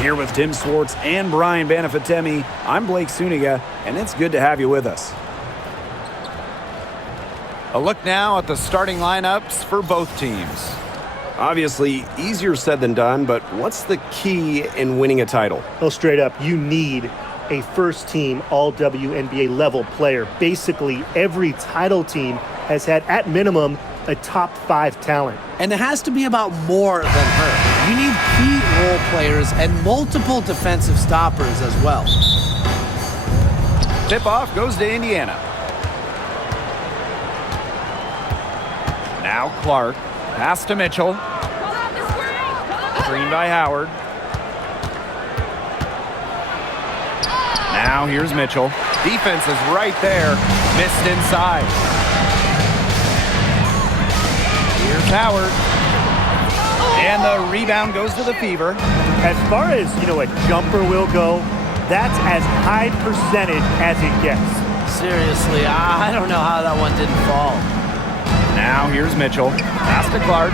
Here with Tim Swartz and Brian Banafitemi, I'm Blake Suniga, and it's good to have you with us. A look now at the starting lineups for both teams. Obviously, easier said than done, but what's the key in winning a title? Well, straight up, you need a first-team all-WNBA level player. Basically, every title team has had, at minimum, a top 5 talent. And it has to be about more than her. You need key role players and multiple defensive stoppers as well. Tip-off goes to Indiana. Now Clark. Pass to Mitchell. Screen by Howard. Now here's Mitchell. Defense is right there. Missed inside. Here's Howard. And the rebound goes to the Fever. As far as, a jumper will go, that's as high percentage as it gets. Seriously, I don't know how that one didn't fall. Now here's Mitchell. Pass to Clark.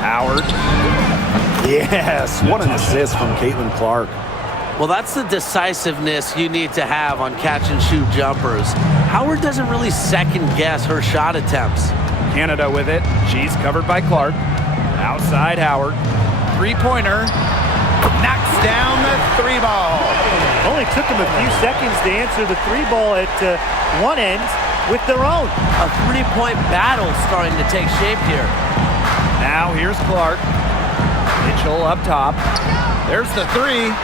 Howard. Yes, what an assist from Clark. Well, that's the decisiveness you need to have on catch-and-shoot jumpers. Howard doesn't really second-guess her shot attempts. Canada with it. She's covered by Clark. Outside Howard. Three-pointer. Knocks down the 3-ball. Only took them a few seconds to answer the 3-ball at one end with their own. A 3-point battle starting to take shape here. Now here's Clark. Mitchell up top. There's the 3. A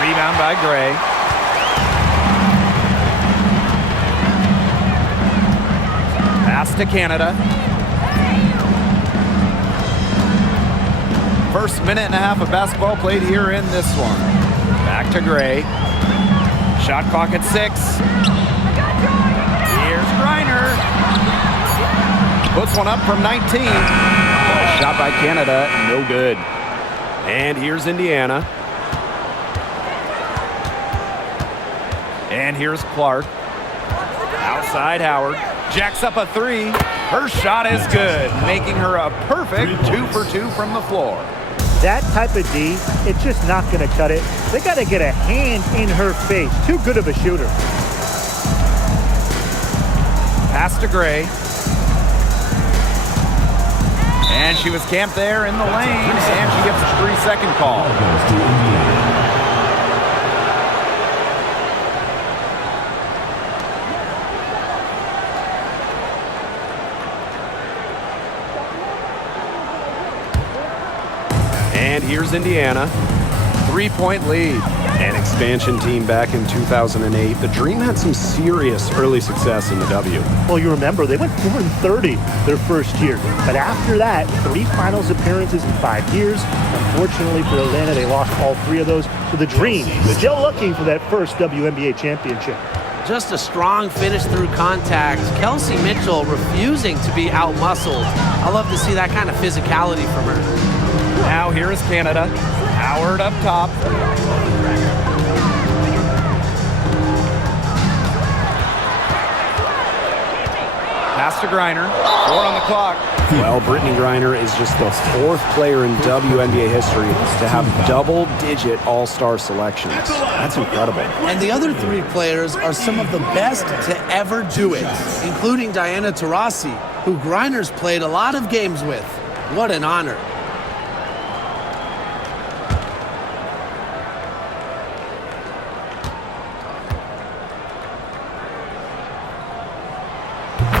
rebound by Gray. Pass to Canada. First minute and a half of basketball played here in this one. Back to Gray. Shot clock at 6. Here's Griner. Puts one up from 19. Shot by Canada, no good. And here's Indiana. And here's Clark. Outside Howard. Jacks up a 3. Her shot is good, making her a perfect 2 for 2 from the floor. That type of D, it's just not going to cut it. They got to get a hand in her face. Too good of a shooter. Pass to Gray. And she was camped there in the lane, and she gets a 3-second call. And here's Indiana. 3-point lead. An expansion team back in 2008. The Dream had some serious early success in the W. Well, you remember, they went 4-30 their first year. But after that, 3 finals appearances in 5 years. Unfortunately for Atlanta, they lost all 3 of those. So the Dream still looking for that first WNBA championship. Just a strong finish through contact. Kelsey Mitchell refusing to be out-muscled. I love to see that kind of physicality from her. Now here is Canada. Howard up top. Pass to Griner. 4 on the clock. Well, Brittany Griner is just the 4th player in WNBA history to have double-digit all-star selections. That's incredible. And the other 3 players are some of the best to ever do it, including Diana Taurasi, who Griner's played a lot of games with. What an honor.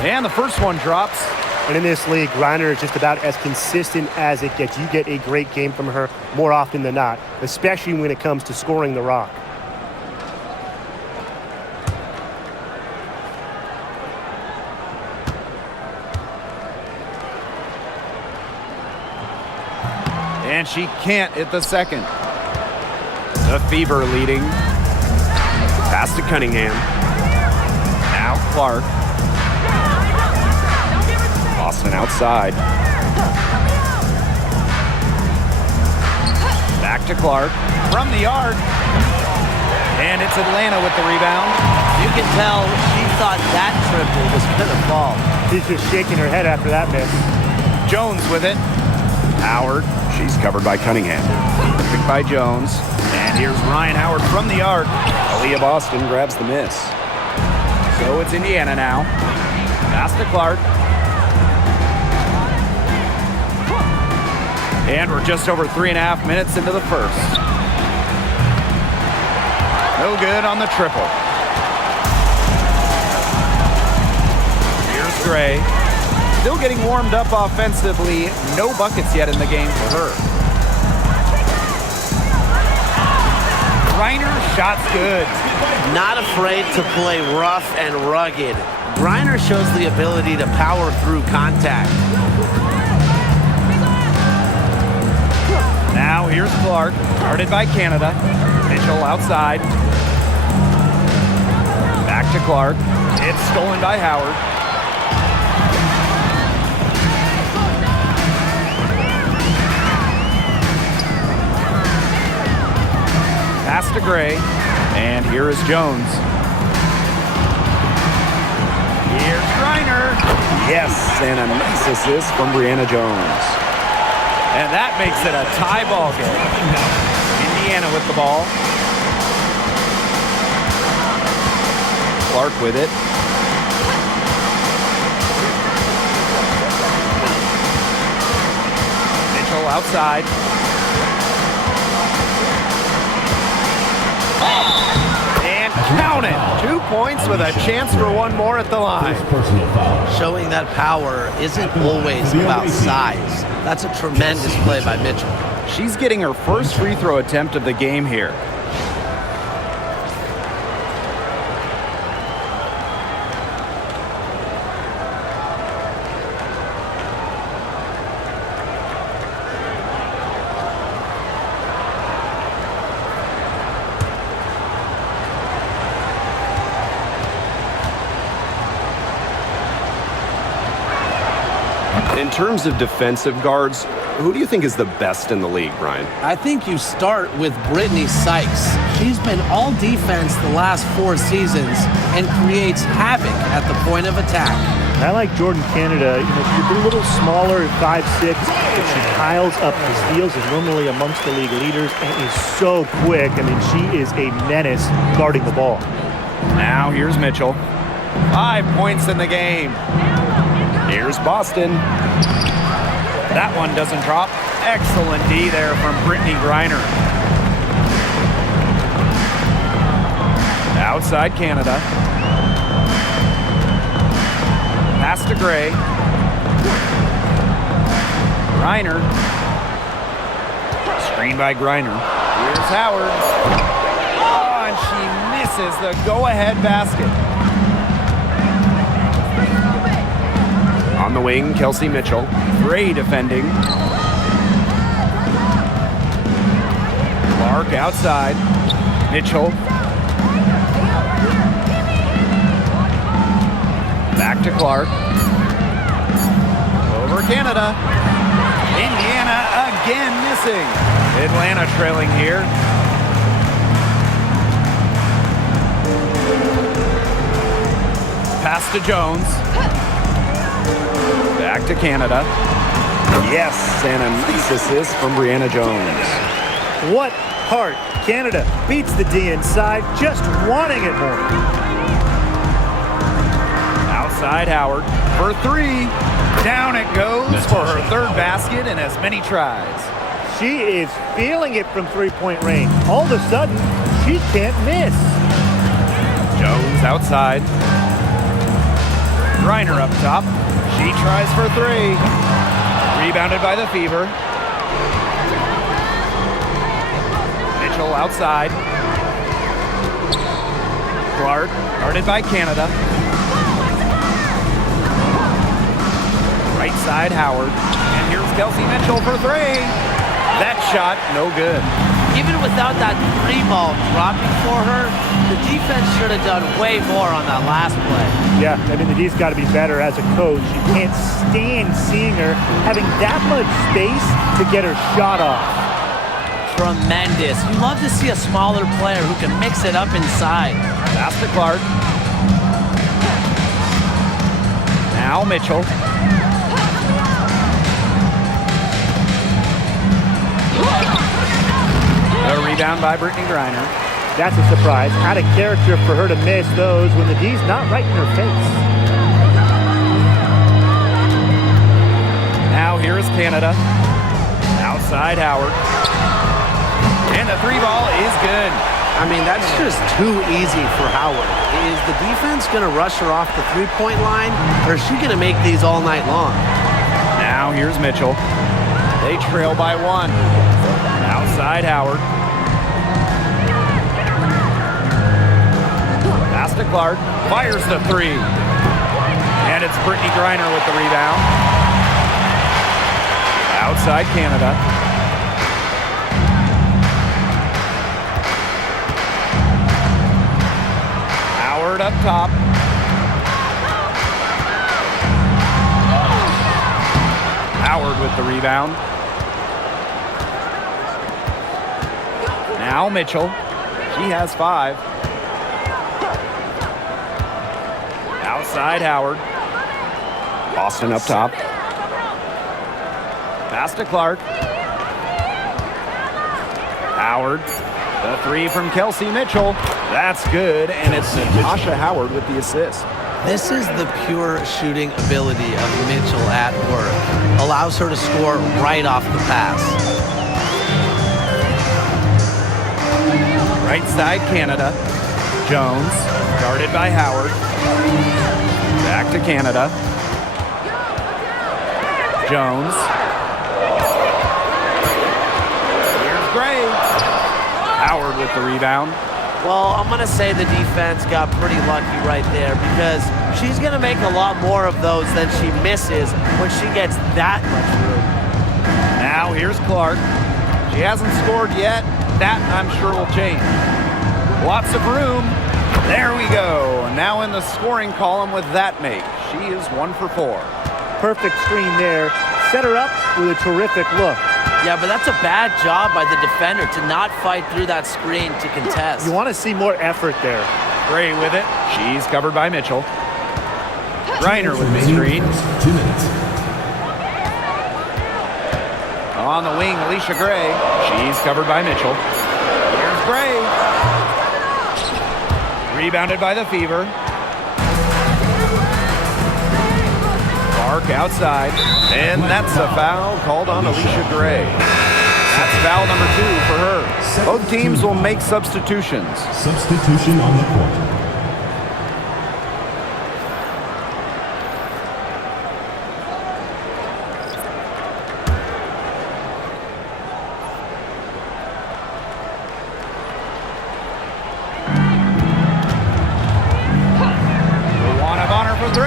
And the first one drops. And in this league, Griner is just about as consistent as it gets. You get a great game from her more often than not, especially when it comes to scoring the rock. And she can't hit the second. The Fever leading. Pass to Cunningham. Now Clark. Boston outside. Back to Clark. From the arc. And it's Atlanta with the rebound. You can tell she thought that triple was going to fall. She's just shaking her head after that miss. Jones with it. Howard. She's covered by Cunningham. Picked by Jones. And here's Ryan Howard from the arc. Aaliyah Boston grabs the miss. So it's Indiana now. Pass to Clark. And we're just over 3.5 minutes into the first. No good on the triple. Here's Gray. Still getting warmed up offensively. No buckets yet in the game for her. Griner, shot's good. Not afraid to play rough and rugged. Griner shows the ability to power through contact. Now here's Clark, guarded by Canada. Mitchell outside. Back to Clark. It's stolen by Howard. Pass to Gray. And here is Jones. Here's Griner. Yes, and a nice assist from Brianna Jones. And that makes it a tie ball game. Indiana with the ball. Clark with it. Mitchell outside. And count it. 2 points with a chance for one more at the line. Showing that power isn't always about size. That's a tremendous play by Mitchell. She's getting her first free throw attempt of the game here. In terms of defensive guards, who do you think is the best in the league, Brian? I think you start with Brittany Sykes. She's been all defense the last 4 seasons and creates havoc at the point of attack. I like Jordan Canada. She's a little smaller, 5'6", but she piles up the steals, is normally amongst the league leaders, and is so quick. I mean, she is a menace guarding the ball. Now here's Mitchell. 5 points in the game. Here's Boston. That one doesn't drop. Excellent D there from Brittany Griner. Outside Canada. Pass to Gray. Griner. Screen by Griner. Here's Howard. Oh, and she misses the go-ahead basket. On the wing, Kelsey Mitchell. Gray defending. Clark outside. Mitchell. Back to Clark. Over Canada. Indiana again missing. Atlanta trailing here. Pass to Jones. Back to Canada. Yes, and a nice assist from Brianna Jones. What heart. Canada beats the D inside, just wanting it more. Outside Howard for 3. Down it goes for her 3rd basket in as many tries. She is feeling it from three-point range. All of a sudden, she can't miss. Jones outside. Griner up top. She tries for 3. Rebounded by the Fever. Mitchell outside. Clark guarded by Canada. Right side Howard. And here's Kelsey Mitchell for 3. That shot, no good. Even without that 3 ball dropping for her, the defense should have done way more on that last play. Yeah, I mean, the D's got to be better as a coach. You can't stand seeing her having that much space to get her shot off. Tremendous. You love to see a smaller player who can mix it up inside. Pass to Clark. Now Mitchell. Rebound by Brittany Griner. That's a surprise. Out of character for her to miss those when the D's not right in her face. Now here is Canada. Outside Howard. And the three ball is good. I mean, that's just too easy for Howard. Is the defense going to rush her off the three-point line, or is she going to make these all night long? Now here's Mitchell. They trail by one. Outside Howard. Pass to Clark. Fires the three. And it's Brittany Griner with the rebound. Outside Canada. Howard up top. Howard with the rebound. Now Mitchell. She has 5. Outside Howard. Boston up top. Pass to Clark. Howard. The three from Kelsey Mitchell. That's good, and it's Natasha Howard with the assist. This is the pure shooting ability of Mitchell at work. Allows her to score right off the pass. Right side Canada. Jones. Guarded by Howard. Back to Canada. Jones. Here's Gray. Howard with the rebound. Well, I'm going to say the defense got pretty lucky right there because she's going to make a lot more of those than she misses when she gets that much room. Now here's Clark. She hasn't scored yet. That, I'm sure, will change. Lots of room. There we go. And now in the scoring column with that make. She is 1 for 4. Perfect screen there. Set her up with a terrific look. Yeah, but that's a bad job by the defender to not fight through that screen to contest. You want to see more effort there. Gray with it. She's covered by Mitchell. Griner with the screen. 2 minutes. On the wing, Alicia Gray. She's covered by Mitchell. Here's Gray. Rebounded by the Fever. Clark outside. And that's a foul called on Alicia Gray. That's foul number 2 for her. Both teams will make substitutions. Substitution on the court. For 3.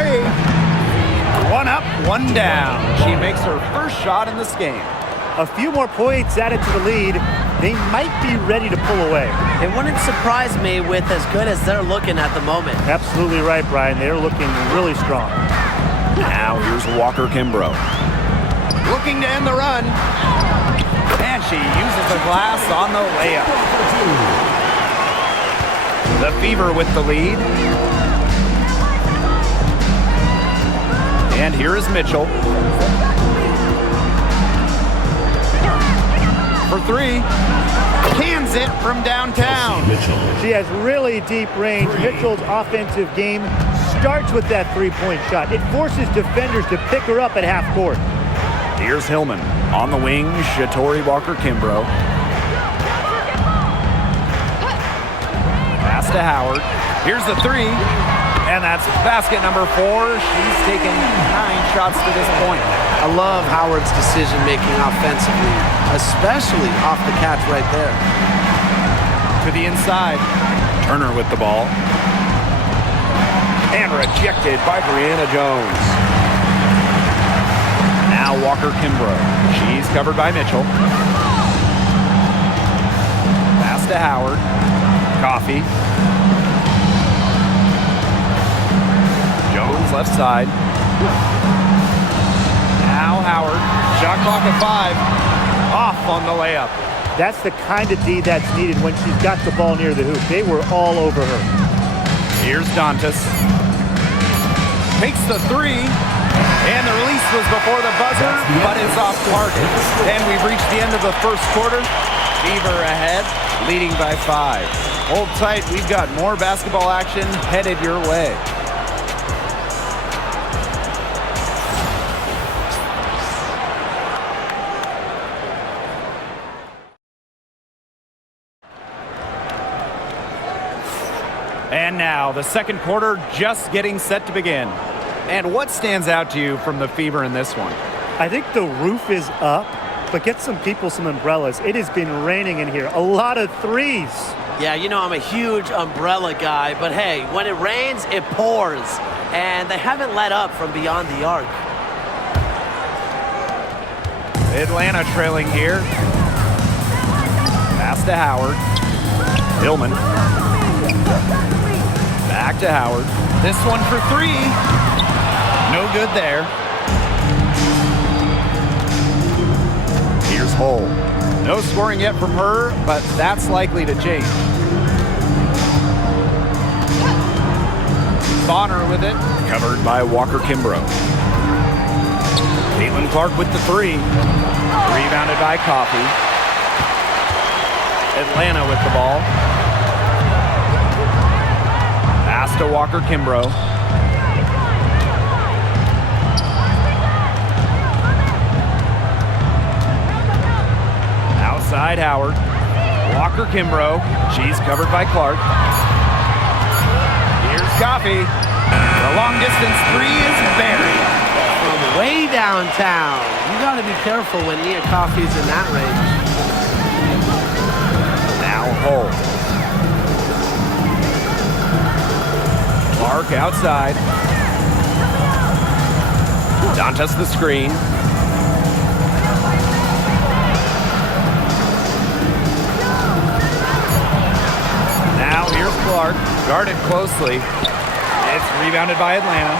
1 up, 1 down. She makes her first shot in this game. A few more points added to the lead. They might be ready to pull away. It wouldn't surprise me with as good as they're looking at the moment. Absolutely right, Brian. They're looking really strong. Now here's Walker Kimbrough. Looking to end the run. And she uses the glass on the layup. The Fever with the lead. And here is Mitchell. For 3. Cans it from downtown. She has really deep range. Mitchell's offensive game starts with that three-point shot. It forces defenders to pick her up at half court. Here's Hillman. On the wing, Shatori Walker Kimbrough. Pass to Howard. Here's the 3. And that's basket number 4. She's taken 9 shots to this point. I love Howard's decision-making offensively, especially off the catch right there. To the inside. Turner with the ball. And rejected by Brianna Jones. Now Walker Kimbrough. She's covered by Mitchell. Pass to Howard. Coffee. Jones left side. Now Howard. Shot clock at 5. Off on the layup. That's the kind of D that's needed when she's got the ball near the hoop. They were all over her. Here's Dantas. Takes the 3. And the release was before the buzzer, but it's off target. And we've reached the end of the first quarter. Fever ahead, leading by 5. Hold tight, we've got more basketball action headed your way. And now, the second quarter just getting set to begin. And what stands out to you from the Fever in this one? I think the roof is up, but get some people some umbrellas. It has been raining in here. A lot of threes. Yeah, you know I'm a huge umbrella guy, but hey, when it rains, it pours. And they haven't let up from beyond the arc. Atlanta trailing here. Pass to Howard. Hillman. Back to Howard. This one for 3. No good there. Here's Hull. No scoring yet from her, but that's likely to change. Bonner with it. Covered by Walker Kimbrough. CaitlinClark with the 3. Rebounded by Coffey. Atlanta with the ball. Pass to Walker Kimbrough. Outside Howard. Walker Kimbrough. She's covered by Clark. Here's Coffey. The long distance 3 is buried. From way downtown. You got to be careful when Nia Coffey's in that range. Now Hull. Clark outside. Dantas the screen. Now here's Clark, guarded closely. It's rebounded by Atlanta.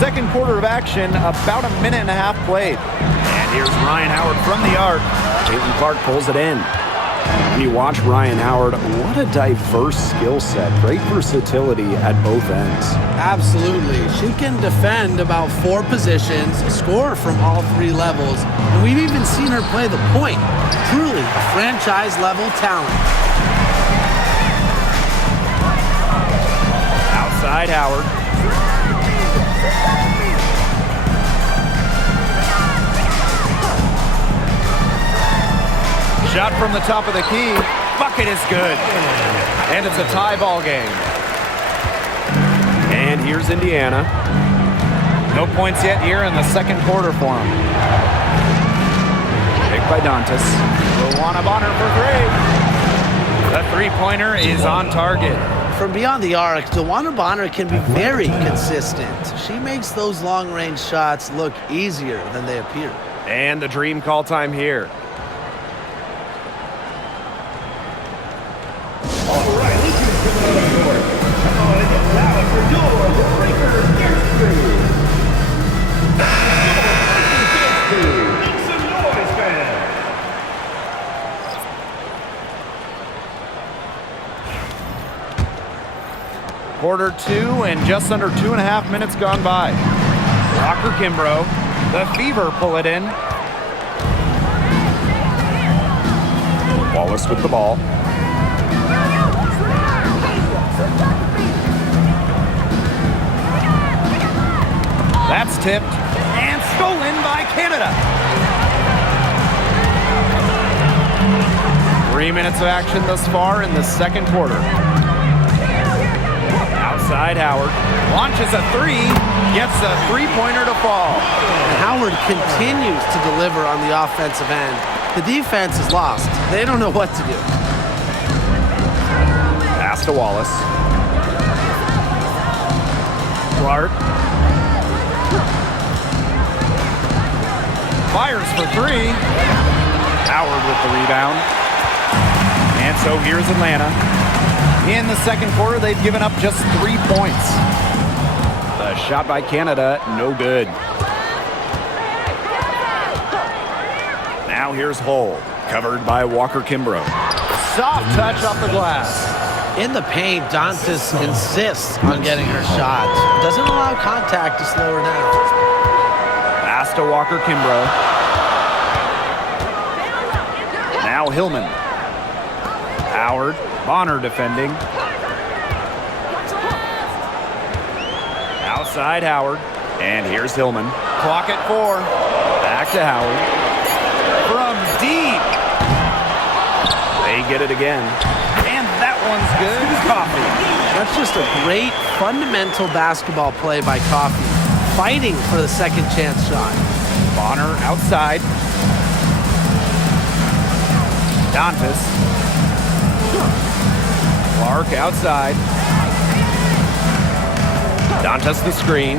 Second quarter of action, about a minute and a half played. And here's Ryan Howard from the arc. CaitlinClark pulls it in. When you watch Ryan Howard, what a diverse skill set. Great versatility at both ends. Absolutely. She can defend about 4 positions, score from all 3 levels, and we've even seen her play the point. Truly a franchise-level talent. Outside Howard. Shot from the top of the key. Bucket is good. And it's a tie ball game. And here's Indiana. No points yet here in the second quarter for them. Picked by Dantas. Luana Bonner for 3. The three-pointer is on target. From beyond the arc, DeWanna Bonner can be very consistent. She makes those long-range shots look easier than they appear. And the dream call time here. All right, let's get to the court. Come on and get loud for your Breakers Dance Crew. Make some noise, fans. Quarter 2 and just under 2.5 minutes gone by. Walker Kimbrough. The Fever pull it in. Wallace with the ball. That's tipped and stolen by Canada. 3 minutes of action thus far in the second quarter. Outside Howard. Launches a 3. Gets a three-pointer to fall. And Howard continues to deliver on the offensive end. The defense is lost. They don't know what to do. Pass to Wallace. Clark. Fires for 3. Howard with the rebound. And so here's Atlanta. In the second quarter, they've given up just 3 points. The shot by Canada, no good. Now here's Hull, covered by Walker Kimbrough. Soft touch off the glass. In the paint, Dantas insists on getting her shot. Doesn't allow contact to slow her down. Pass to Walker Kimbrough. Now Hillman. Howard. Bonner defending. Outside Howard. And here's Hillman. Clock at 4. Back to Howard. From deep. They get it again. And that one's good. Coffee. That's just a great fundamental basketball play by Coffee. Fighting for the second chance shot. Bonner outside. Dantas. Clark outside. Dantas the screen.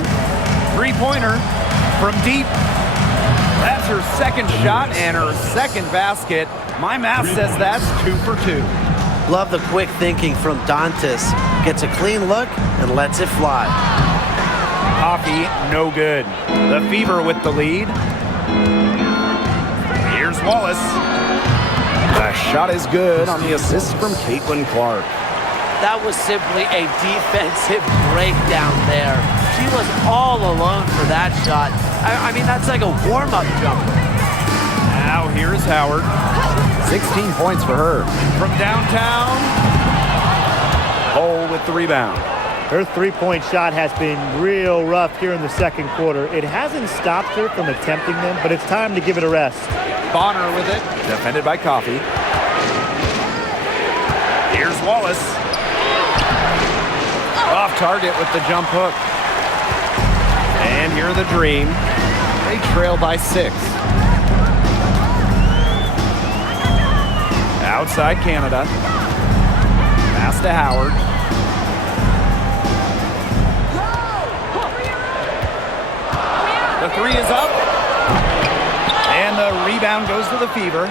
Three-pointer from deep. That's her second shot and her second basket. My math says that's 2 for 2. Love the quick thinking from Dantas. Gets a clean look and lets it fly. Coffee, no good. The Fever with the lead. Here's Wallace. The shot is good on the assist from Clark. That was simply a defensive breakdown there. She was all alone for that shot. I mean, that's like a warm-up jumper. Now here's Howard. 16 points for her. From downtown, Cole with the rebound. Her three-point shot has been real rough here in the second quarter. It hasn't stopped her from attempting them, but it's time to give it a rest. Bonner with it, defended by Coffee. Here's Wallace. Off target with the jump hook. And here the Dream. They trail by 6. Outside Canada. Pass to Howard. The three is up. And the rebound goes to the Fever.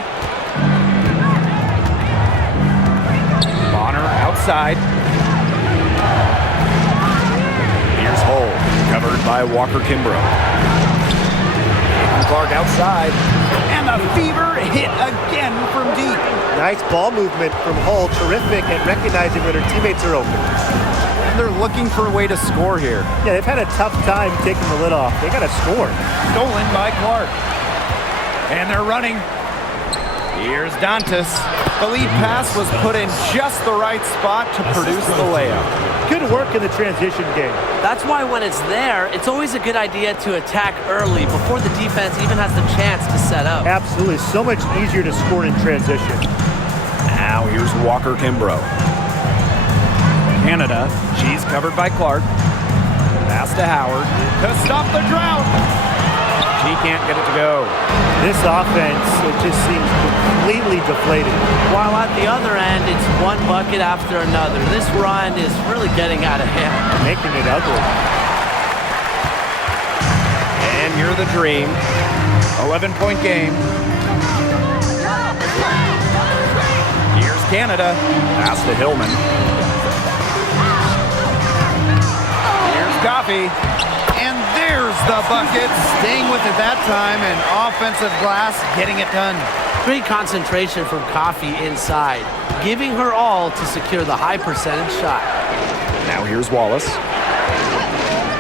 Bonner outside. Here's Hull, covered by Walker Kimbrough. Clark outside. And the Fever hit again from deep. Nice ball movement from Hull. Terrific at recognizing when her teammates are open. And they're looking for a way to score here. Yeah, they've had a tough time taking the lid off. They got to score. Stolen by Clark. And they're running. Here's Dantas. The lead pass was put in just the right spot to produce the layup. Good work in the transition game. That's why when it's there, it's always a good idea to attack early before the defense even has the chance to set up. Absolutely. So much easier to score in transition. Now here's Walker Kimbrough. Canada, she's covered by Clark. Pass to Howard to stop the drought. She can't get it to go. This offense, it just seems completely deflated. While at the other end, it's one bucket after another. This run is really getting out of hand. Making it ugly. And you're the Dream. 11-point game. Here's Canada. Pass to Hillman. Here's Coffee. And there's the bucket. Staying with it that time, and offensive glass getting it done. Great concentration from Coffee inside, giving her all to secure the high percentage shot. Now here's Wallace.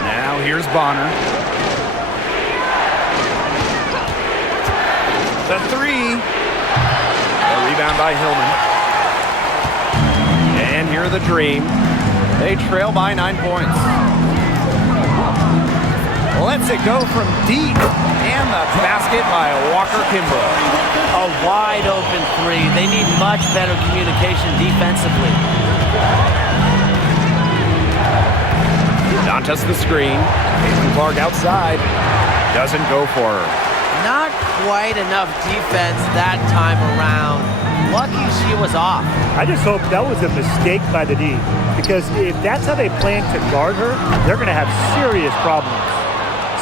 Now here's Bonner. The three. A rebound by Hillman. And here the Dream. They trail by 9 points. Lets it go from deep. And the basket by Walker Kimbrough. A wide open three. They need much better communication defensively. Dantas the screen. Clark outside. Doesn't go for her. Not quite enough defense that time around. Lucky she was off. I just hope that was a mistake by the D, because if that's how they plan to guard her, they're going to have serious problems.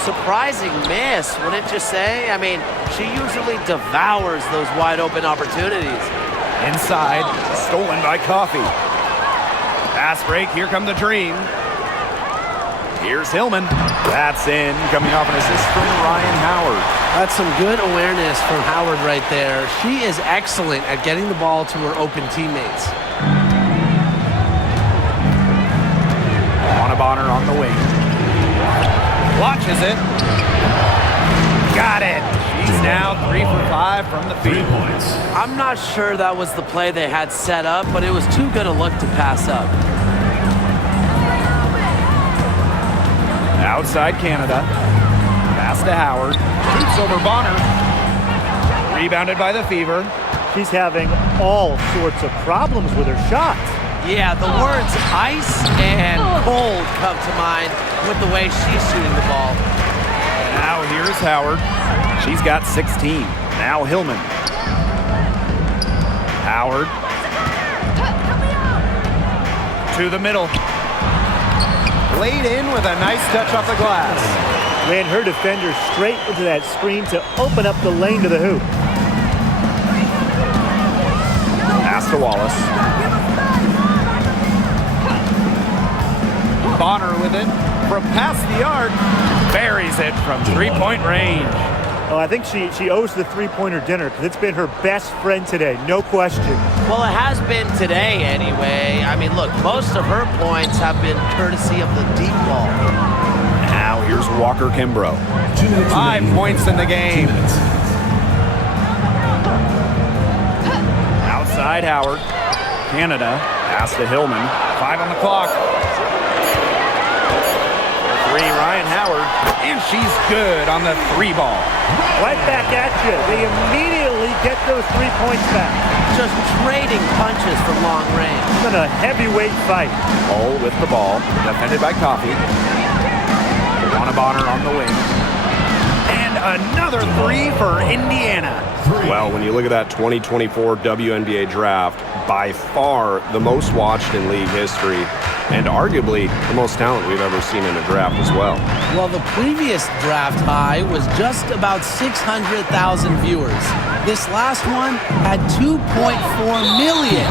Surprising miss, wouldn't you say? I mean, she usually devours those wide open opportunities. Inside, stolen by Coffee. Pass break, here come the Dream. Here's Hillman. That's in, coming off an assist from Ryan Howard. That's some good awareness from Howard right there. She is excellent at getting the ball to her open teammates. Bonner on the wing. Launches it. Got it. She's now 3 for 5 from the field. 3 points. I'm not sure that was the play they had set up, but it was too good a look to pass up. Outside Canada. Pass to Howard. Shoots over Bonner. Rebounded by the Fever. She's having all sorts of problems with her shots. Yeah, the words ice and cold come to mind with the way she's shooting the ball. Now here's Howard. She's got 16. Now Hillman. Howard. To the middle. Laid in with a nice touch off the glass. Ran her defender straight into that screen to open up the lane to the hoop. Pass to Wallace. Bonner with it from past the arc. Buries it from three-point range. Oh, I think she owes the three-pointer dinner because it's been her best friend today, no question. Well, it has been today anyway. I mean, look, most of her points have been courtesy of the deep ball. Now here's Walker Kimbrough. 5 points in the game. Outside Howard. Canada. Pass to Hillman. 5 on the clock. 3, Ryan Howard. And she's good on the 3 ball. Right back at you. They immediately get those 3 points back. Just trading punches from long range. It's been a heavyweight fight. Cole with the ball. Defended by Coffey. Bonner on the wing. And another 3 for Indiana. Well, when you look at that 2024 WNBA draft, by far the most watched in league history, and arguably the most talent we've ever seen in a draft as well. Well, the previous draft high was just about 600,000 viewers. This last one had 2.4 million,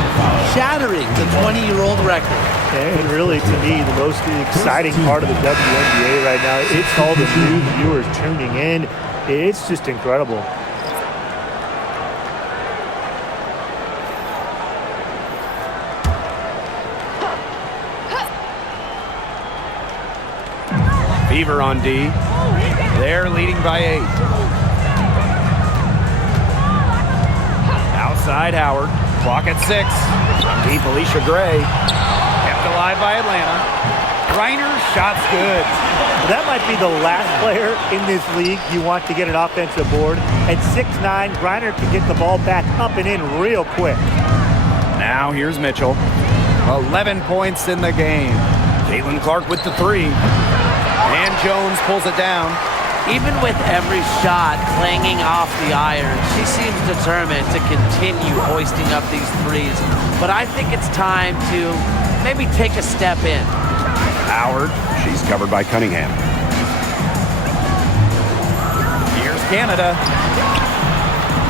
shattering the 20-year-old record. And really, to me, the most exciting part of the WNBA right now, it's all the new viewers tuning in. It's just incredible. Fever on D. They're leading by 8. Outside Howard. Clock at 6. From deep, Alicia Gray. Kept alive by Atlanta. Reiner's shot's good. That might be the last player in this league you want to get an offensive board. At 6'9", Griner can get the ball back up and in real quick. Now here's Mitchell. 11 points in the game. CaitlinClark with the 3. And Jones pulls it down. Even with every shot clanging off the iron, she seems determined to continue hoisting up these threes. But I think it's time to maybe take a step in. Howard, she's covered by Cunningham. Here's Canada.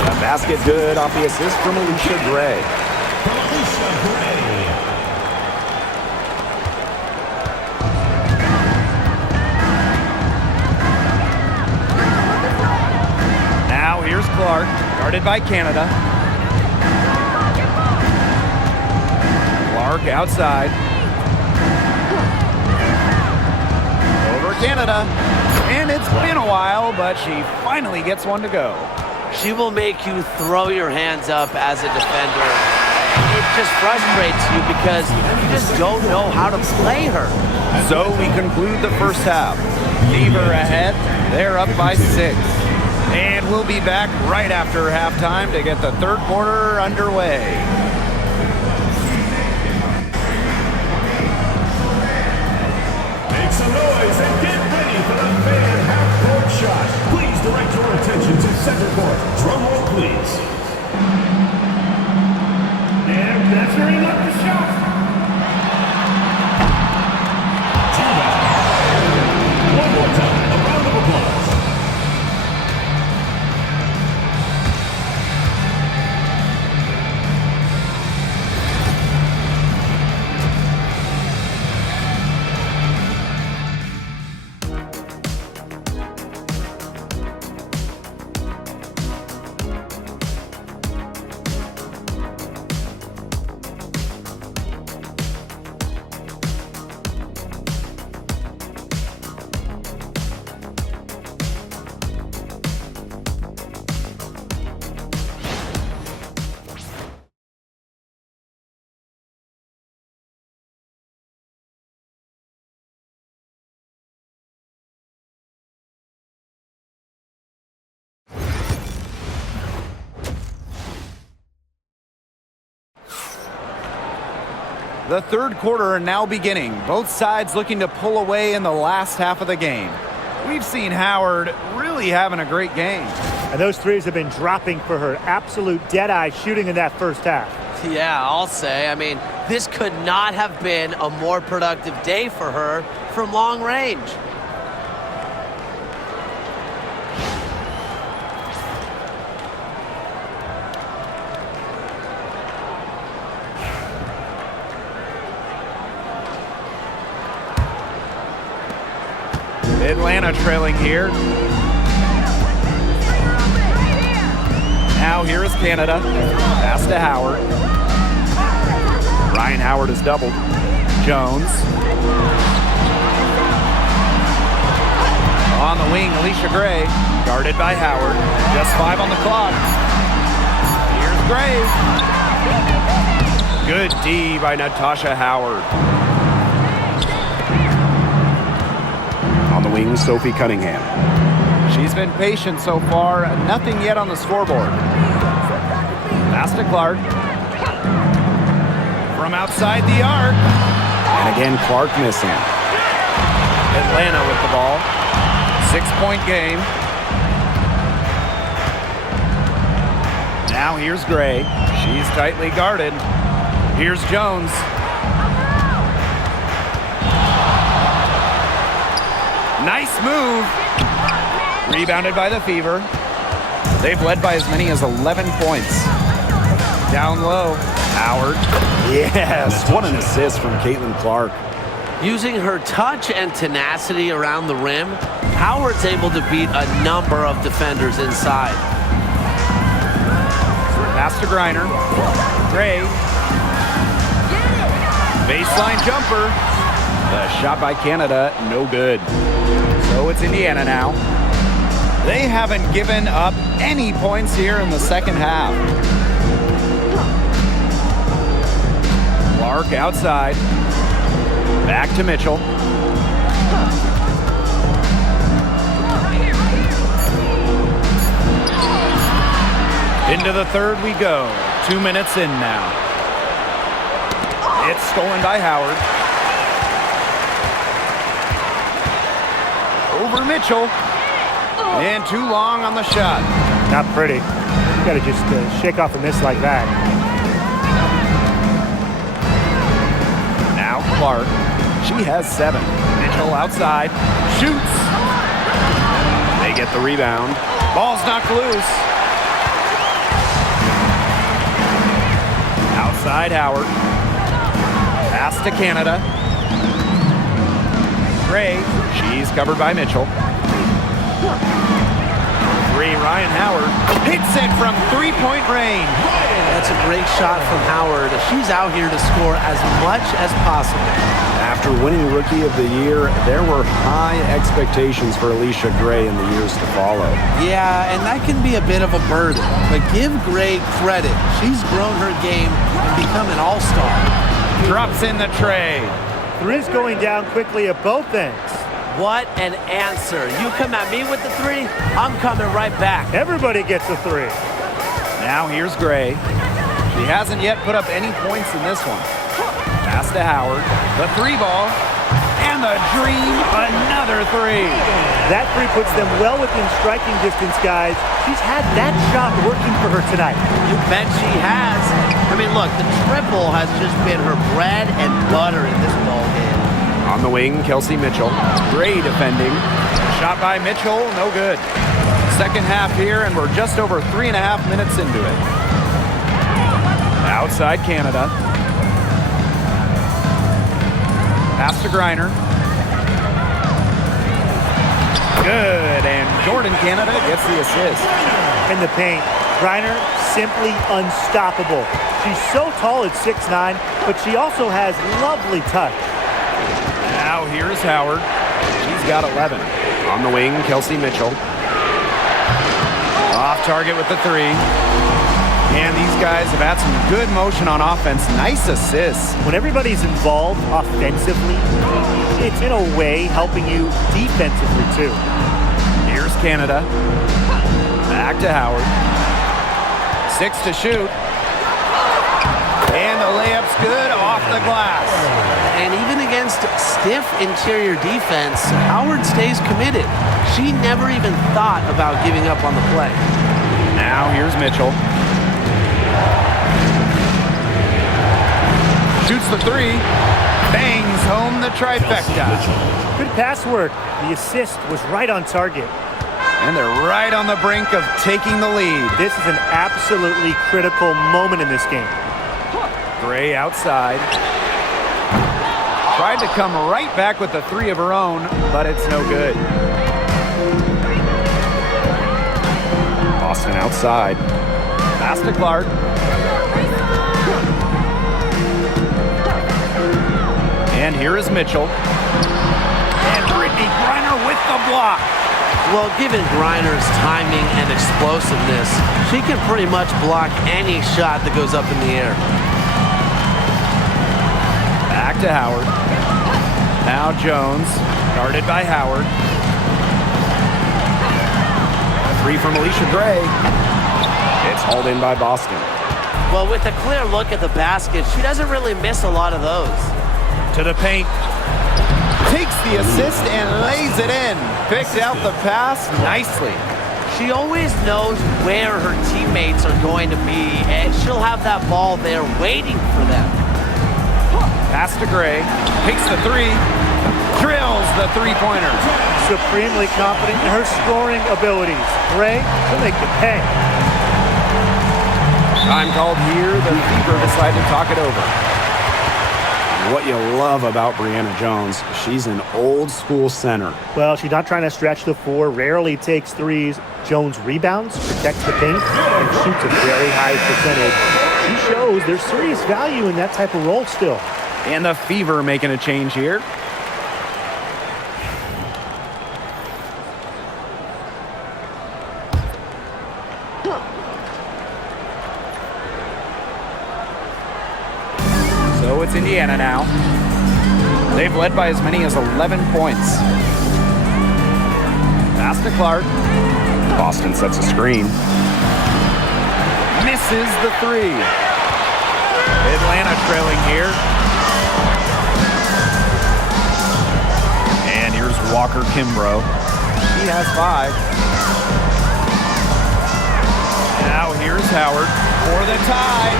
A basket good off the assist from Alicia Gray. Now here's Clark, guarded by Canada. Clark outside. Over Canada. And it's been a while, but she finally gets one to go. She will make you throw your hands up as a defender. It just frustrates you because you just don't know how to play her. So we conclude the first half. Fever ahead. They're up by 6. And we'll be back right after halftime to get the third quarter underway. Make some noise and get ready for the fan half-court shot. Please direct your attention to center court. Drum roll, please. And measuring up the shot. One more time, a round of applause. The third quarter now beginning. Both sides looking to pull away in the last half of the game. We've seen Howard really having a great game. And those threes have been dropping for her. Absolute dead-eye shooting in that first half. Yeah, I'll say. I mean, this could not have been a more productive day for her from long range. Atlanta trailing here. Now here is Canada. Pass to Howard. Ryan Howard is doubled. Jones. On the wing, Alicia Gray. Guarded by Howard. Just 5 on the clock. Here's Gray. Good D by Natasha Howard. On the wing, Sophie Cunningham. She's been patient so far. Nothing yet on the scoreboard. Pass to Clark. From outside the arc. And again, Clark missing. Atlanta with the ball. 6-point game. Now here's Gray. She's tightly guarded. Here's Jones. Nice move. Rebounded by the Fever. They've led by as many as 11 points. Down low. Howard. Yes, what an assist from Clark. Using her touch and tenacity around the rim, Howard's able to beat a number of defenders inside. Pass to Griner. Gray. Baseline jumper. The shot by Canada, no good. So it's Indiana now. They haven't given up any points here in the second half. Clark outside. Back to Mitchell. Into the third we go. 2 minutes in now. It's stolen by Howard. Over Mitchell. And too long on the shot. Not pretty. You got to just shake off a miss like that. Now Clark. She has 7. Mitchell outside. Shoots. They get the rebound. Ball's knocked loose. Outside Howard. Pass to Canada. Gray. She's covered by Mitchell. 3, Ryan Howard hits it from 3-point range. That's a great shot from Howard. She's out here to score as much as possible. After winning Rookie of the Year, there were high expectations for Alicia Gray in the years to follow. Yeah, and that can be a bit of a burden. But give Gray credit. She's grown her game and become an all-star. Drops in the tray. Threes going down quickly at both ends. What an answer. You come at me with the 3, I'm coming right back. Everybody gets a 3. Now here's Gray. She hasn't yet put up any points in this one. Pass to Howard. The 3 ball. And the dream, another 3. That 3 puts them well within striking distance, guys. She's had that shot working for her tonight. You bet she has. I mean, look, the triple has just been her bread and butter in this ball game. On the wing, Kelsey Mitchell. Gray defending. Shot by Mitchell, no good. Second half here, and we're just over 3.5 minutes into it. Outside Canada. Pass to Griner. Good, and Jordan Canada gets the assist. In the paint, Griner simply unstoppable. She's so tall at 6'9", but she also has lovely touch. Now here's Howard. She's got 11. On the wing, Kelsey Mitchell. Off target with the 3. And these guys have had some good motion on offense. Nice assists. When everybody's involved offensively, it's in a way helping you defensively too. Here's Canada. Back to Howard. 6 to shoot. And the layup's good off the glass. And even against stiff interior defense, Howard stays committed. She never even thought about giving up on the play. Now here's Mitchell. Shoots the three. Bangs home the trifecta. Good pass work. The assist was right on target. And they're right on the brink of taking the lead. This is an absolutely critical moment in this game. Gray outside. Tried to come right back with the three of her own, but it's no good. Boston outside. Pass to Clark. And here is Mitchell. And Brittany Griner with the block. Well, given Griner's timing and explosiveness, she can pretty much block any shot that goes up in the air. Back to Howard. Now Jones, guarded by Howard. A three from Alicia Gray. It's hauled in by Boston. Well, with a clear look at the basket, she doesn't really miss a lot of those. To the paint. Takes the assist and lays it in. Picked out the pass nicely. She always knows where her teammates are going to be, and she'll have that ball there waiting for them. Pass to Gray. Takes the three. Drills the three-pointer. Supremely confident in her scoring abilities. Gray will make it pay. Time called here. The Fever decide to talk it over. What you love about Brianna Jones, she's an old-school center. Well, she's not trying to stretch the floor, rarely takes threes. Jones rebounds, protects the paint, and shoots a very high percentage. She shows there's serious value in that type of role still. And the Fever making a change here. So it's Indiana now. They've led by as many as 11 points. Pass to Clark. Boston sets a screen. Misses the three. Atlanta trailing here. And here's Walker Kimbrough. He has 5. Now here's Howard for the tie.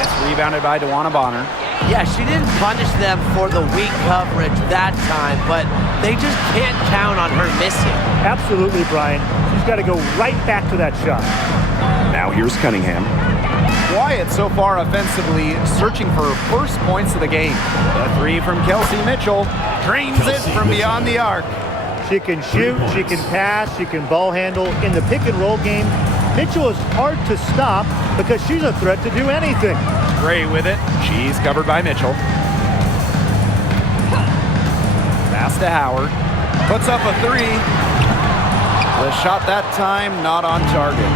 It's rebounded by DeWanna Bonner. Yeah, she didn't punish them for the weak coverage that time, but they just can't count on her missing. Absolutely, Brian. She's got to go right back to that shot. Now here's Cunningham. Wyatt so far offensively searching for her first points of the game. The three from Kelsey Mitchell drains it from beyond the arc. She can shoot, she can pass, she can ball handle. In the pick and roll game, Mitchell is hard to stop because she's a threat to do anything. Gray with it. She's covered by Mitchell. Pass to Howard. Puts up a three. The shot that time not on target.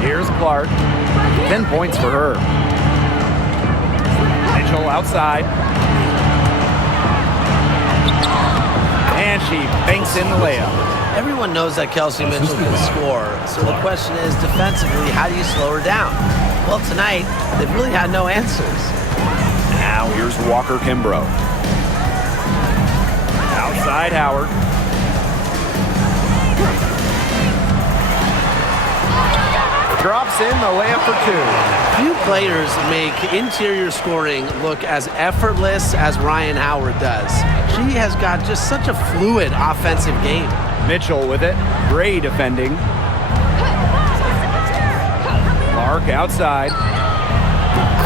Here's Clark. 10 points for her. Mitchell outside. And she banks in the layup. Everyone knows that Kelsey Mitchell can score, so the question is, defensively, how do you slow her down? Well, tonight, they've really had no answers. Now here's Walker Kimbrough. Outside Howard. Drops in the layup for 2. Few players make interior scoring look as effortless as Ryan Howard does. She has got just such a fluid offensive game. Mitchell with it. Gray defending. Clark outside.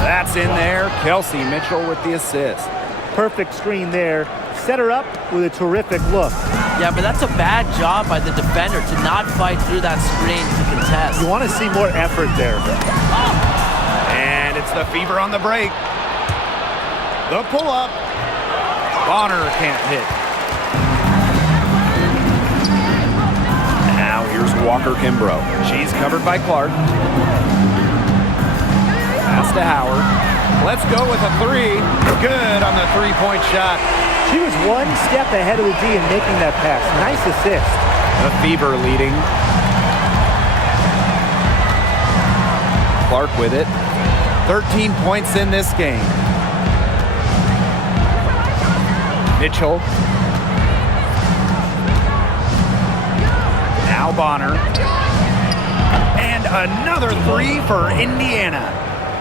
That's in there. Kelsey Mitchell with the assist. Perfect screen there. Set her up with a terrific look. Yeah, but that's a bad job by the defender to not fight through that screen to contest. You want to see more effort there. And it's the Fever on the break. The pull-up. Bonner can't hit. Now here's Walker Kimbrough. She's covered by Clark. Pass to Howard. Let's go with a three. Good on the three-point shot. She was one step ahead of the D in making that pass. Nice assist. The Fever leading. Clark with it. 13 points in this game. Mitchell. Now Bonner. And another three for Indiana.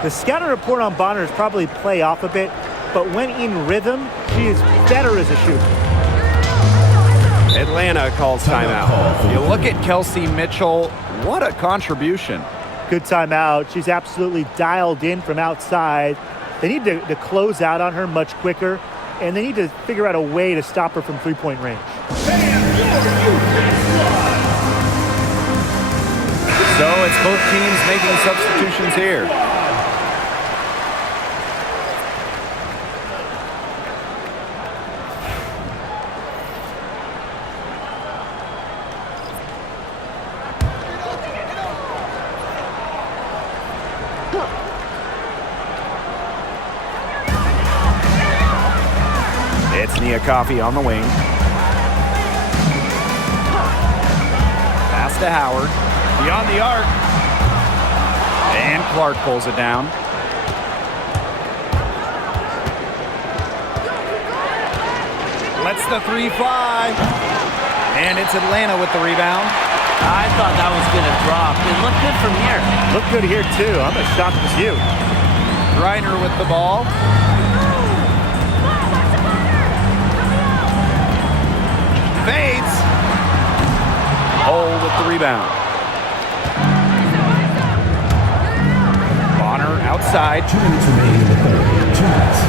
The scouting report on Bonner is probably play off a bit, but when in rhythm, she is better as a shooter. Atlanta calls timeout. You look at Kelsey Mitchell, what a contribution. Good timeout. She's absolutely dialed in from outside. They need to close out on her much quicker, and they need to figure out a way to stop her from three-point range. So it's both teams making substitutions here. It's Nia Coffey on the wing. Pass to Howard. Beyond the arc. And Clark pulls it down. Lets the three fly. And it's Atlanta with the rebound. I thought that was going to drop. It looked good from here. Looked good here, too. I'm as shocked as you. Griner with the ball. Fades. Hole with the rebound. Bonner outside. 2 minutes remaining in the third. 2 minutes.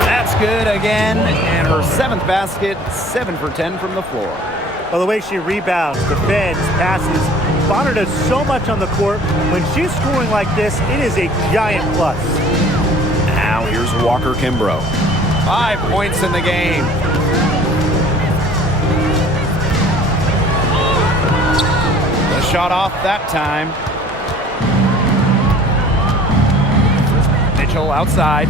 That's good again. And her 7th basket, 7 for 10 from the floor. Well, the way she rebounds, defends, passes, Bonner does so much on the court. When she's scoring like this, it is a giant plus. Now here's Walker Kimbrough. 5 points in the game. The shot off that time. Mitchell outside.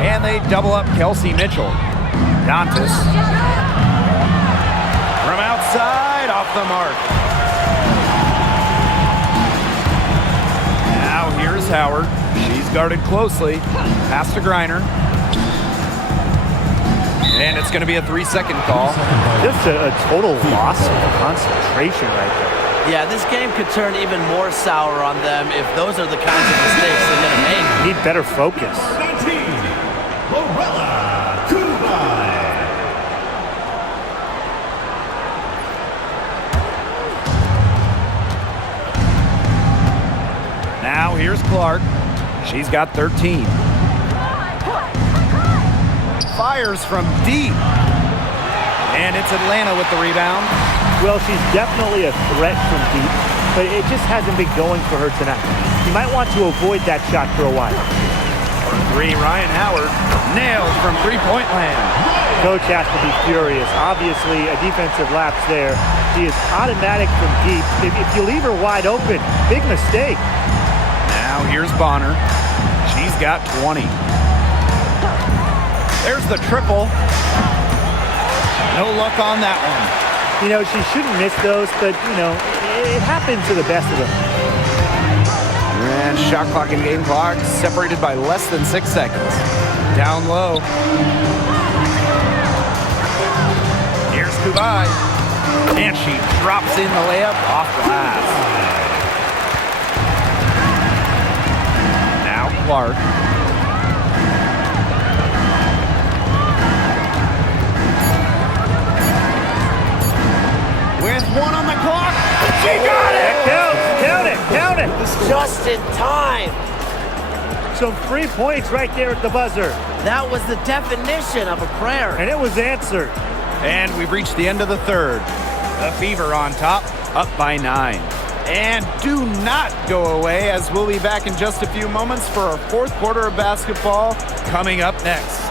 And they double up Kelsey Mitchell. Dantas. From outside, off the mark. Now here's Howard. She's guarded closely. Pass to Griner. And it's going to be a 3-second call. Just a total loss of concentration right there. Yeah, this game could turn even more sour on them if those are the kinds of mistakes they're going to make. Need better focus. 19. Lorella Kubai. Now here's Clark. She's got 13. Fires from deep. And it's Atlanta with the rebound. Well, she's definitely a threat from deep, but it just hasn't been going for her tonight. You might want to avoid that shot for a while. For 3, Ryan Howard nailed from three-point land. Coach has to be furious. Obviously, a defensive lapse there. She is automatic from deep. If you leave her wide open, big mistake. Now here's Bonner. She's got 20. There's the triple. No luck on that one. You know, she shouldn't miss those, but, you know, it happens to the best of them. And shot clock and game clock separated by less than 6 seconds. Down low. Here's Kubai. And she drops in the layup off glass. Now Clark. With 1 on the clock. She got it! Count it! Count it! Just in time. Some free points right there at the buzzer. That was the definition of a prayer. And it was answered. And we've reached the end of the third. The Fever on top, up by 9. And do not go away, as we'll be back in just a few moments for our 4th quarter of basketball coming up next.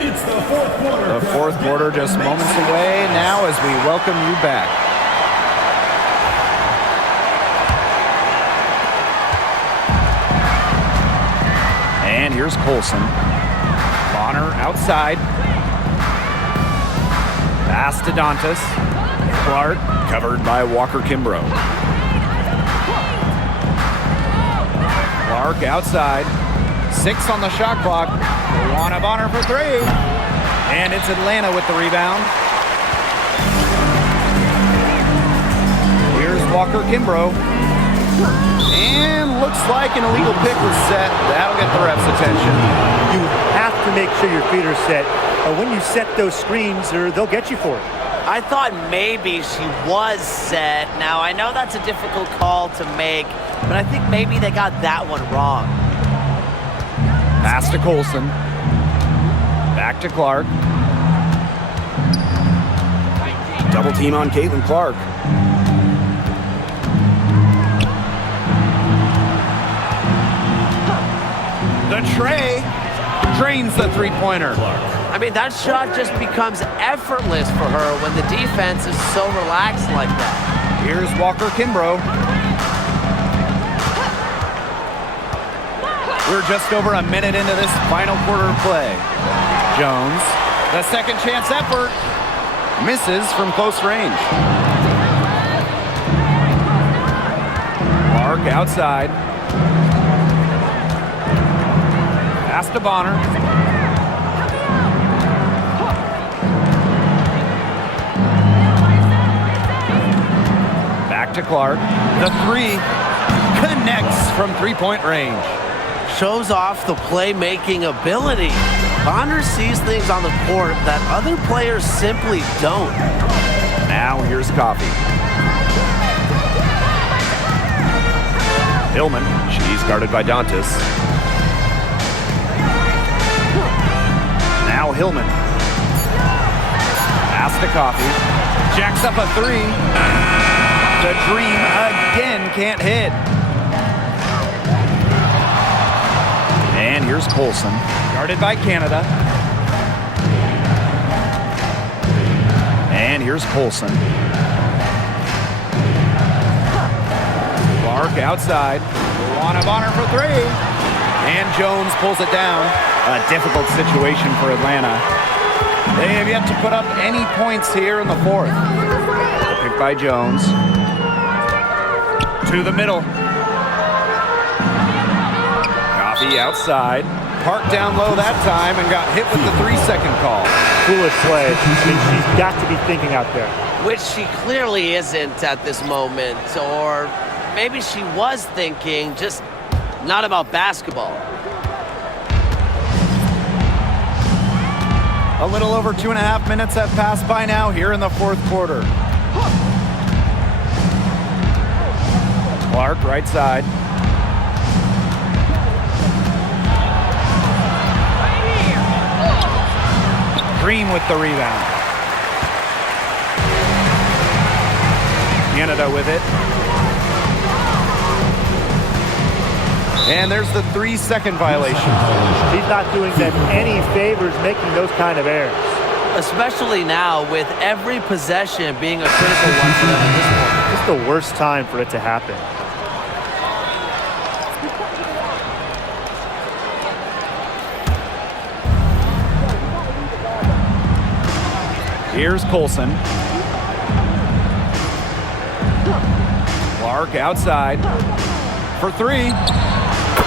It's the 4th quarter. The 4th quarter just moments away now as we welcome you back. here's Colson. Bonner outside. Pass to Dantas. Clark covered by Walker Kimbrough. Clark outside. 6 on the shot clock. Luana Bonner for 3. And it's Atlanta with the rebound. Here's Walker Kimbrough. And looks like an illegal pick was set. That'll get the ref's attention. You have to make sure your feet are set. When you set those screens, or they'll get you for it. I thought maybe she was set. Now, I know that's a difficult call to make, but I think maybe they got that one wrong. Pass to Colson. Back to Clark. Double team on CaitlinClark. The tray drains the three-pointer. I mean, that shot just becomes effortless for her when the defense is so relaxed like that. Here's Walker Kimbrough. We're just over a minute into this final quarter of play. Jones, the second chance effort, misses from close range. Clark outside. Pass to Bonner. Back to Clark. The 3 connects from three-point range. Shows off the playmaking ability. Bonner sees things on the court that other players simply don't. Now here's Coffey. Hillman. She's guarded by Dantas. Now Hillman. Pass to Coffey. Jacks up a 3. The Dream again can't hit. And here's Colson. Guarded by Canada. And here's Colson. Clark outside. Luana Bonner for 3. And Jones pulls it down. A difficult situation for Atlanta. They have yet to put up any points here in the fourth. Picked by Jones. To the middle. Coffey outside. Parked down low that time and got hit with the 3-second call. Foolish play. She's got to be thinking out there. Which she clearly isn't at this moment. Or maybe she was thinking, just not about basketball. A little over 2.5 minutes have passed by now here in the fourth quarter. Clark, right side. Green with the rebound. Canada with it. And there's the 3-second violation. He's not doing them any favors making those kind of errors. Especially now with every possession being a critical one for them at this point. It's the worst time for it to happen. Here's Colson. Clark outside for 3.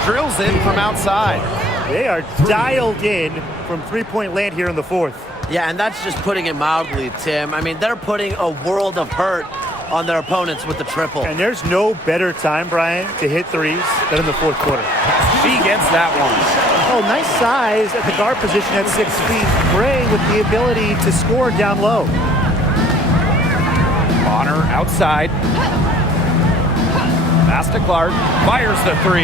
Drills it from outside. They are dialed in from three-point land here in the fourth. Yeah, and that's just putting it mildly, Tim. I mean, they're putting a world of hurt on their opponents with the triple. And there's no better time, Brian, to hit threes than in the fourth quarter. She gets that one. Oh, nice size at the guard position at 6 feet. Gray with the ability to score down low. Bonner outside. Pass to Clark. Fires the 3.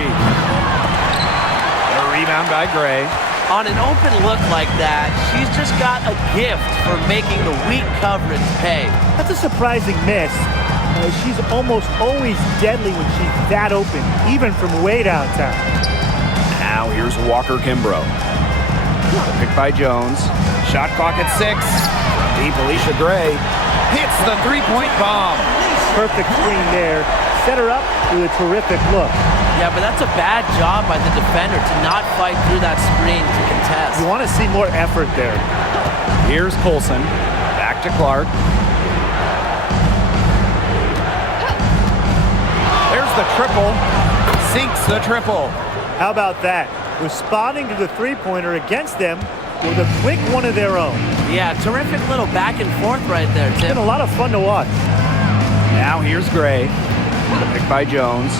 A rebound by Gray. On an open look like that, she's just got a gift for making the weak coverage pay. That's a surprising miss. She's almost always deadly when she's that open, even from way downtown. Now here's Walker Kimbrough. Picked by Jones. Shot clock at 6. Deep Alicia Gray hits the 3-point bomb. Perfect screen there. Set her up with a terrific look. Yeah, but that's a bad job by the defender to not fight through that screen to contest. You want to see more effort there. Here's Colson. Back to Clark. There's the triple. Sinks the triple. How about that? Responding to the three-pointer against them with a quick one of their own. Yeah, terrific little back and forth right there, It's Tim. been a lot of fun to watch. Now here's Gray. The pick by Jones.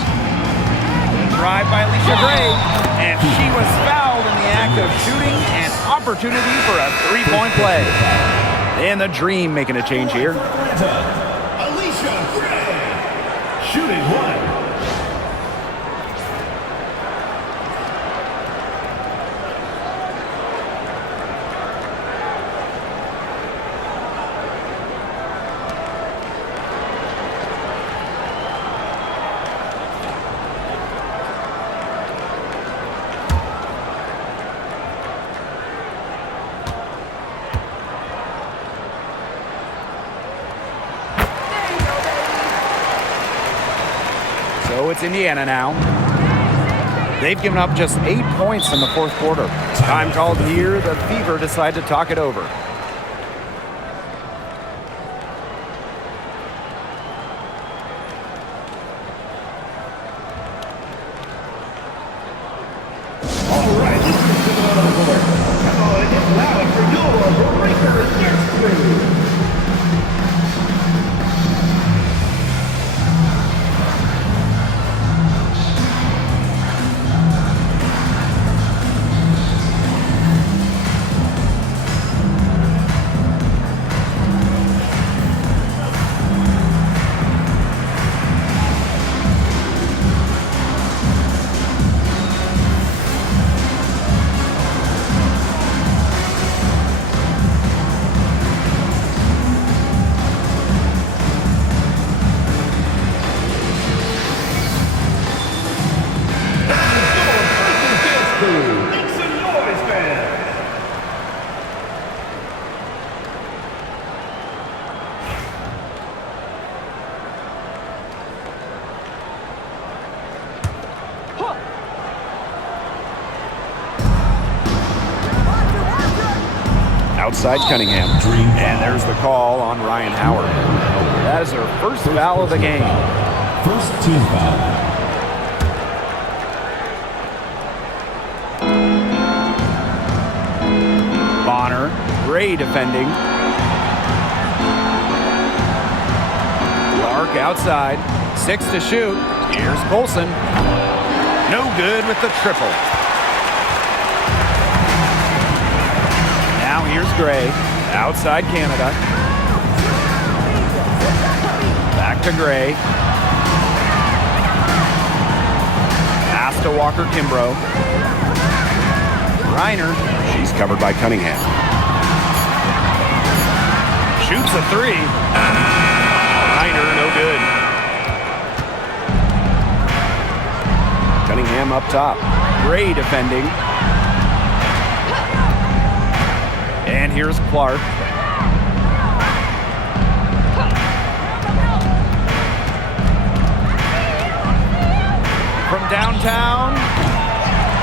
Drive by Alicia Gray. And she was fouled in the act of shooting. An opportunity for a three-point play. And the Dream making a change here. Alicia Gray. Shooting one. So it's Indiana now. They've given up just 8 points in the fourth quarter. Time called here. The Fever decide to talk it over. All right, this is the court. Come on, get loud for your breaker next move. Outside Cunningham. And there's the call on Ryan Howard. That is her first foul of the game. First team foul. Bonner, Gray defending. Clark outside, 6 to shoot. Here's Colson. No good with the triple. Now here's Gray, outside Canada. Back to Gray. Pass to Walker Kimbrough. Reiner, she's covered by Cunningham. Shoots a three. Reiner, no good. Cunningham up top. Gray defending. And here's Clark. From downtown.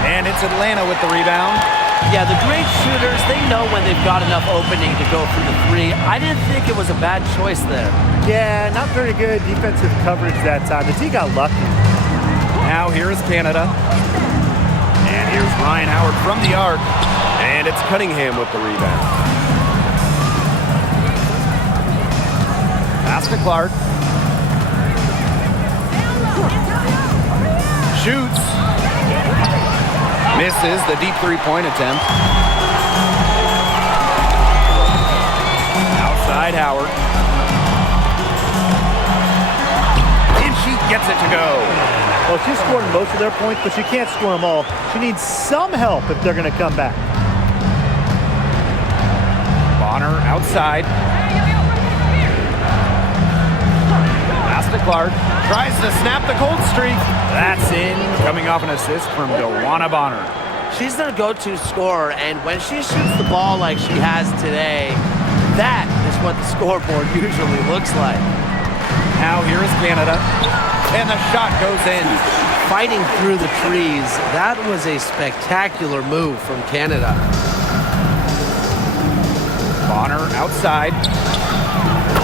And it's Atlanta with the rebound. Yeah, the great shooters, they know when they've got enough opening to go for the three. I didn't think it was a bad choice there. Yeah, not very good defensive coverage that time. The team got lucky. Now here's Canada. And here's Ryan Howard from the arc. And it's Cunningham with the rebound. Pass to Clark. Shoots. Misses the deep three-point attempt. Outside Howard. And she gets it to go. Well, she's scored most of their points, but she can't score them all. She needs some help if they're going to come back. Bonner outside. Pass to Clark. Tries to snap the cold streak. That's in. Coming off an assist from Dewana Bonner. She's their go-to scorer, and when she shoots the ball like she has today, that is what the scoreboard usually looks like. Now here is Canada. And the shot goes in. Fighting through the trees. That was a spectacular move from Canada. Bonner outside.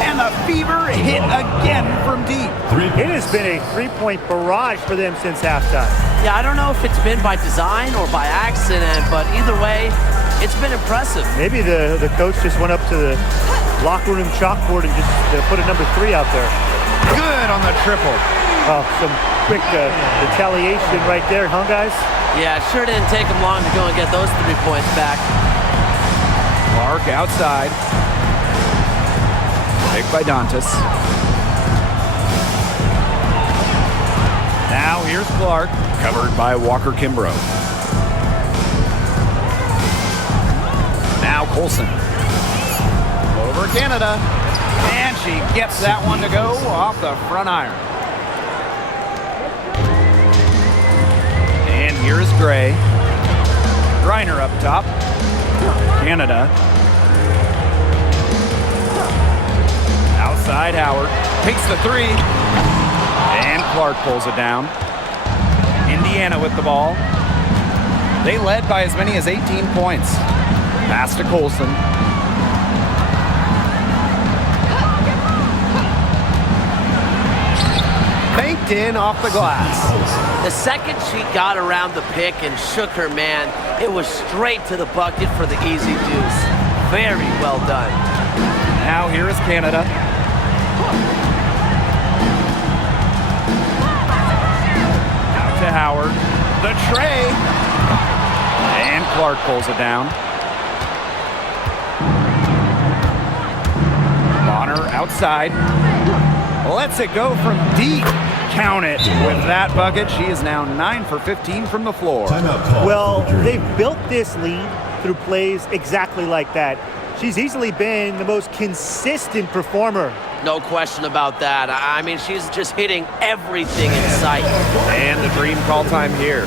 And the fever hit again from deep. It has been a three-point barrage for them since halftime. Yeah, I don't know if it's been by design or by accident, but either way, it's been impressive. Maybe the coach just went up to the locker room chalkboard and just put a number 3 out there. Good on the triple. Oh, some quick retaliation right there, huh, guys? Yeah, it sure didn't take him long to go and get those 3 points back. Clark outside. Picked by Dantas. Now here's Clark, covered by Walker Kimbrough. Now Colson. Over Canada. And she gets that one to go off the front iron. And here's Gray. Griner up top. Canada. Outside Howard. Takes the 3. And Clark pulls it down. Indiana with the ball. They led by as many as 18 points. Pass to Colson. Banked in off the glass. The second she got around the pick and shook her man, it was straight to the bucket for the easy deuce. Very well done. Now here is Canada. Out to Howard. The tray. And Clark pulls it down. Bonner outside. Lets it go from deep. Count it. With that bucket, she is now 9 for 15 from the floor. Well, they've built this lead through plays exactly like that. She's easily been the most consistent performer. No question about that. I mean, she's just hitting everything in sight. And the dream call time here.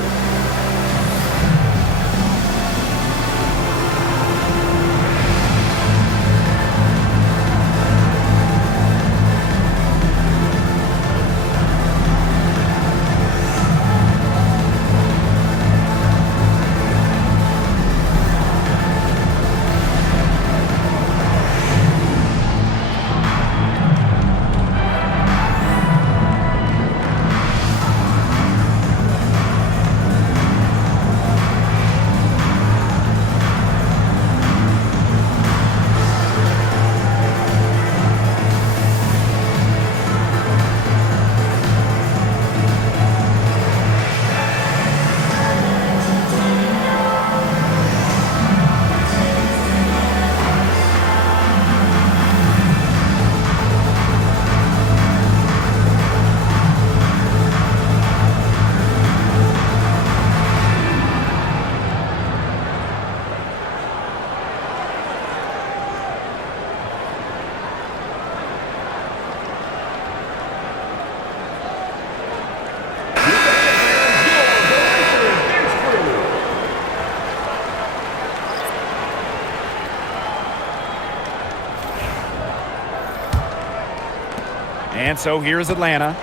And so here's Atlanta,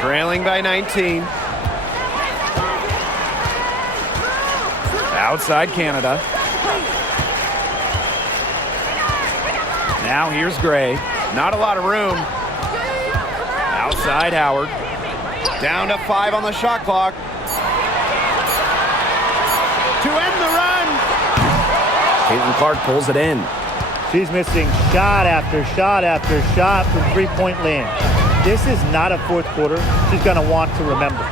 trailing by 19. Outside Canada. Now here's Gray. Not a lot of room. Outside Howard. Down to 5 on the shot clock. To end the run. Caitlin Clark pulls it in. She's missing shot after shot after shot from three-point land. This is not a fourth quarter she's going to want to remember.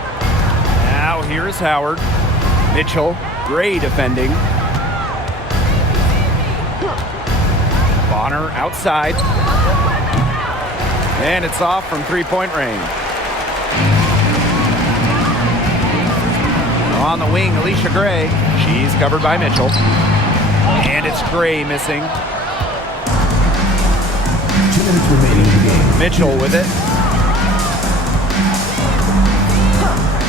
Now here's Howard. Mitchell, Gray defending. Bonner outside. And it's off from three-point range. On the wing, Alicia Gray. She's covered by Mitchell. And it's Gray missing. 2 minutes remaining in the game. Mitchell with it.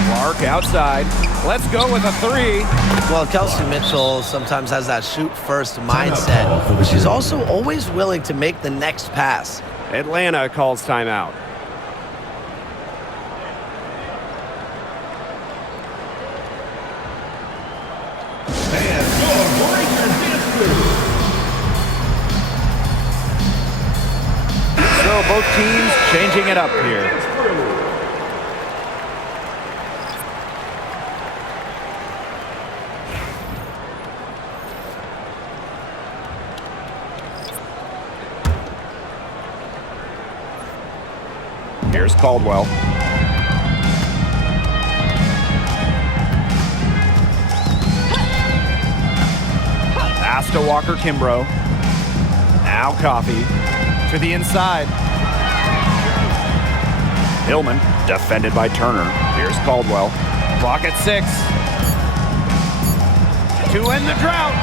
Clark outside. Let's go with a 3. Well, Kelsey Mitchell sometimes has that shoot-first mindset, but she's also always willing to make the next pass. Atlanta calls timeout. finishing it up here. Here's Caldwell. Pass to Walker Kimbrough. Now Coffey to the inside. Hillman defended by Turner. Here's Caldwell. Clock at 6. To end the drought.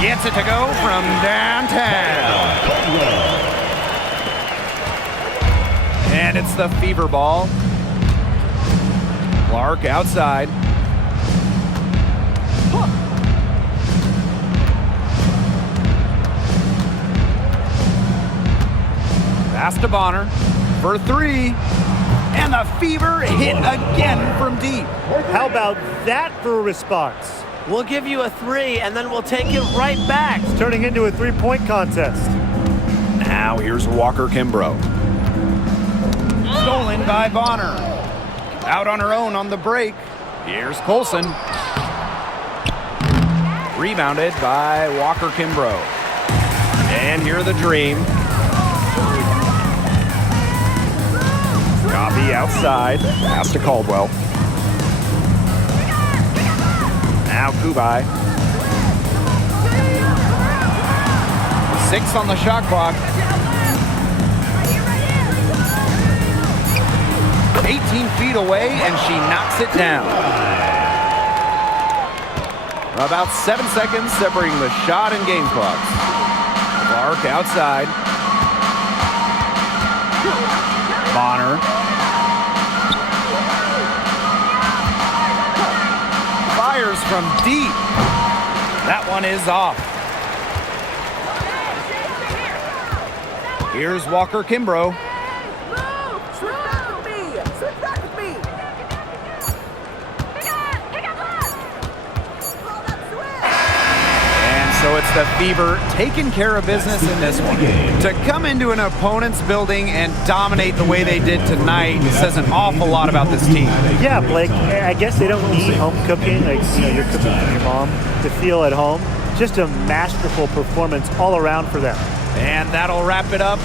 Gets it to go from downtown. And it's the fever ball. Clark outside. Pass to Bonner for 3. And the fever hit again from deep. How about that for a response? We'll give you a 3, and then we'll take it right back. It's turning into a three-point contest. Now here's Walker Kimbrough. Stolen by Bonner. Out on her own on the break. Here's Colson. Rebounded by Walker Kimbrough. And here are the Dream. Coffey outside. Pass to Caldwell. Now Kubai. 6 on the shot clock. 18 feet away, and she knocks it down. About 7 seconds separating the shot and game clocks. Clark outside. Bonner. Fires from deep. That one is off. Here's Walker Kimbrough. So it's the Fever taking care of business in this one. To come into an opponent's building and dominate the way they did tonight says an awful lot about this team. Yeah, Blake, I guess they don't need home cooking, like, you're cooking for your mom, to feel at home. Just a masterful performance all around for them. And that'll wrap it up.